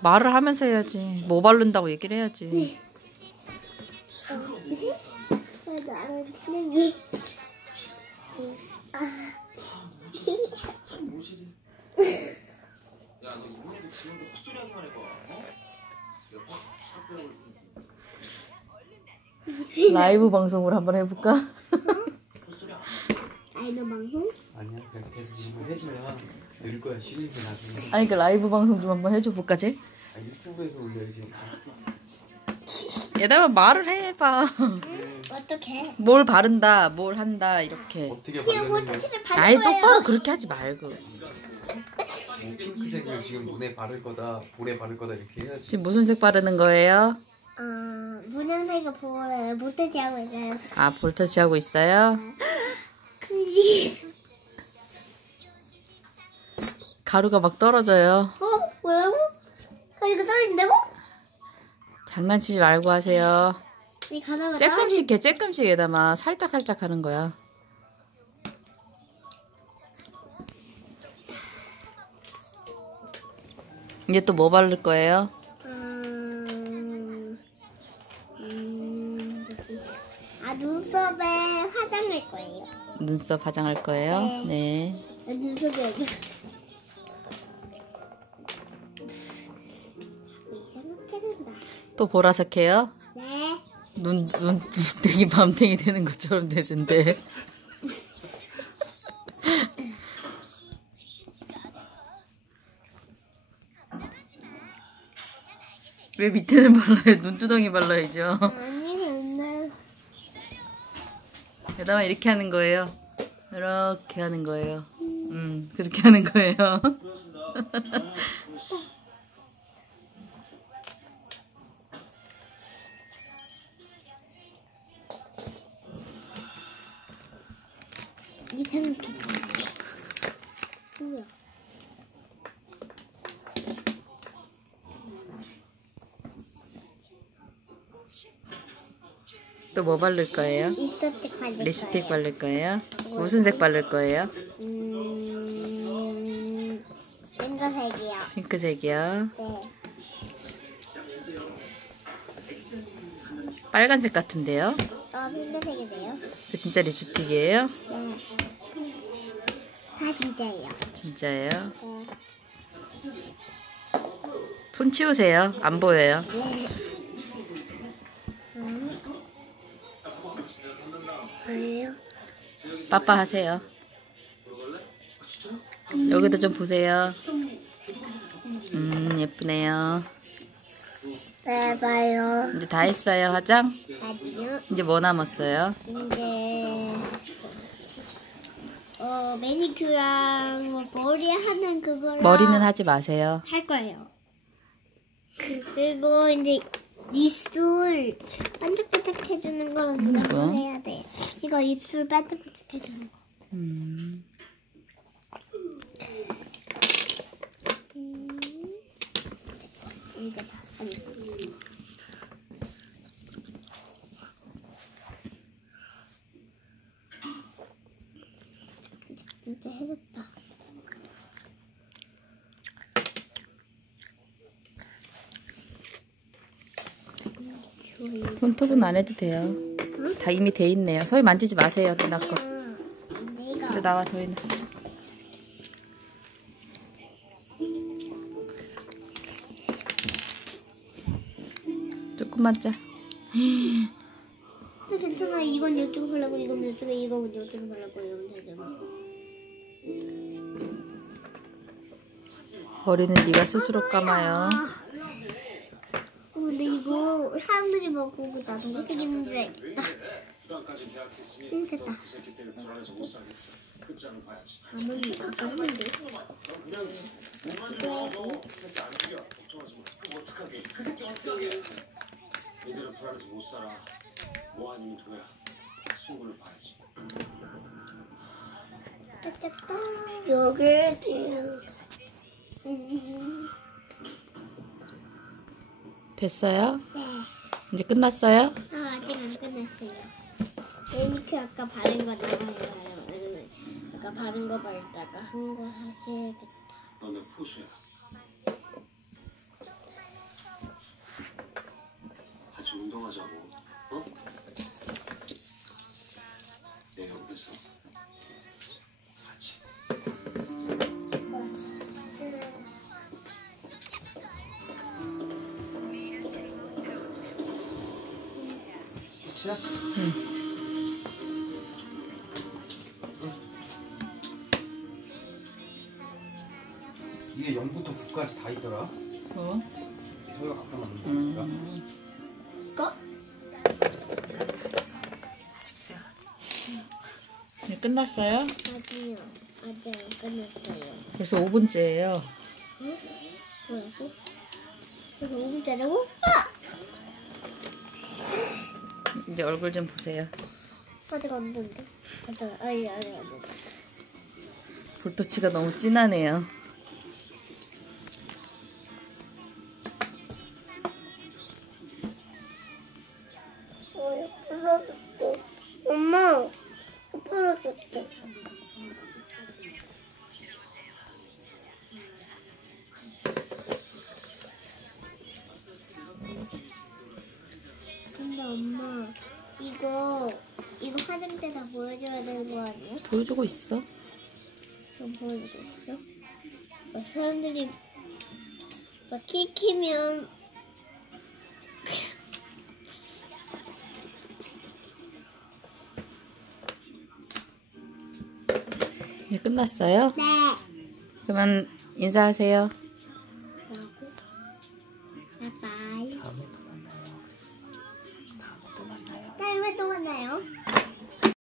말을 하면서 해야지. 뭐 바른다고 얘기를 해야지. 아. 해봐 어? 내가 확 빼고 라이브 방송을 한번 해볼까? 아이돌 방송? 아니야 그냥 계속 이런 거 해줘야 늘 거야 실력이 나중에 아니 그 라이브 방송 좀 한번 해줘 볼까 지 아, 유튜브에서 올려야지 얘들아 말을 해봐. 어떻게? 뭘 바른다, 뭘 한다 이렇게. 어떻게 그냥 바르는 바를 아이 거예요. 똑바로 그렇게 하지 말고. 뭐 핑크색을 지금 눈에 바를 거다 볼에 바를 거다 이렇게 해야지 지금 무슨 색 바르는 거예요? 어, 문양색을 보고 못되지 하고 있어요. 아 볼터치 하고 있어요? 가루가 막 떨어져요. 어? 뭐라고? 그리고 떨어진다고? 장난치지 말고 하세요. 이 가다가 쬐끔씩 해, 쬐끔씩에다만 살짝 살짝 하는 거야. 이제 또 뭐 바를 거예요? 음, 음, 뭐지? 아 눈썹에 화장 할 거예요. 눈썹 화장할 거예요? 네. 아, 눈썹에 여기. 또 보라색 해요? 네. 눈, 눈 되게 밤탱이 되는 것처럼 되던데. 왜 밑에는 발라요? 눈두덩이 발라야죠. 아니 근데 그다음에 이렇게 하는 거예요. 이렇게 하는 거예요. 음, 그렇게 하는 거예요. 이상하게 된다. 뭐야? 또 뭐 바를 거예요? 립스틱 바를 립스틱 거예요. 바를 거예요? 무슨 색 바를 거예요? 음, 핑크색이요. 핑크색이요. 네. 빨간색 같은데요? 어, 핑크색이세요? 그 진짜 립스틱이에요? 네. 다 진짜예요. 진짜예요? 네. 손 치우세요. 안 보여요. 네. 아니요. 빠빠 하세요. 여기도 좀 보세요. 음, 예쁘네요. 네, 봐요. 이제 다 했어요, 화장? 아니요. 이제 뭐 남았어요? 이제 어 매니큐랑 뭐 머리 하는 그거랑 머리는 하지 마세요. 할 거예요. 그리고 이제 입술 반짝반짝 해주는 거는 누가 뭐야? 해야 돼. 이거 입술 반짝반짝 해주는 거. 음, 음. 이거 다. 아니. 진짜 해줬다. 좋아요. 손톱은 안 해도 돼요. 다 이미 돼 있네요. 서희 만지지 마세요, 누나 거. 이리 나와, 서희는. 조금만 짜. 근데 괜찮아. 이건 이쪽으로 하려고, 이건 이쪽에, 이건 이쪽으로 하려고 이러면 되잖아. 머리는 네가 스스로 감아요. 어, 근데 이거 사람들이 먹고 나도 응, 됐다. 그 새끼 때문에 불안해서 못 살겠어 끝장을 봐야지 아무리 아까 했는데. 이대로 불안해서 못 살아 뭐 아니면 도야 승부를 봐야지 짝짝다. 여기 지금. 됐어요? 네. 이제 끝났어요? 아, 아직 안 끝났어요. 매니큐 아까 바른 거 나와요. 아까 바른 거 바르다가 한 거 하셔야겠다. 너는 포수야. 같이 운동하자고. 야? 이게 0부터 9까지 다 있더라. 뭐? 소희가 갖다 놨는 거. 음. 꺼? 네, 끝났어요? 아니요. 아직 안 끝났어요. 벌써 5분째예요. 뭐라고? 이거 5분짜리고? 아! 이제 얼굴 좀 보세요. 아직 안 된대. 아직, 아니, 아직 안 된대. 볼터치가 너무 진하네요. 보여줘야 되는 거 아니야? 보여주고 있어. 좀 보여주고 있어? 막 사람들이 막 키키면 네, 끝났어요? 네. 그러면 인사하세요.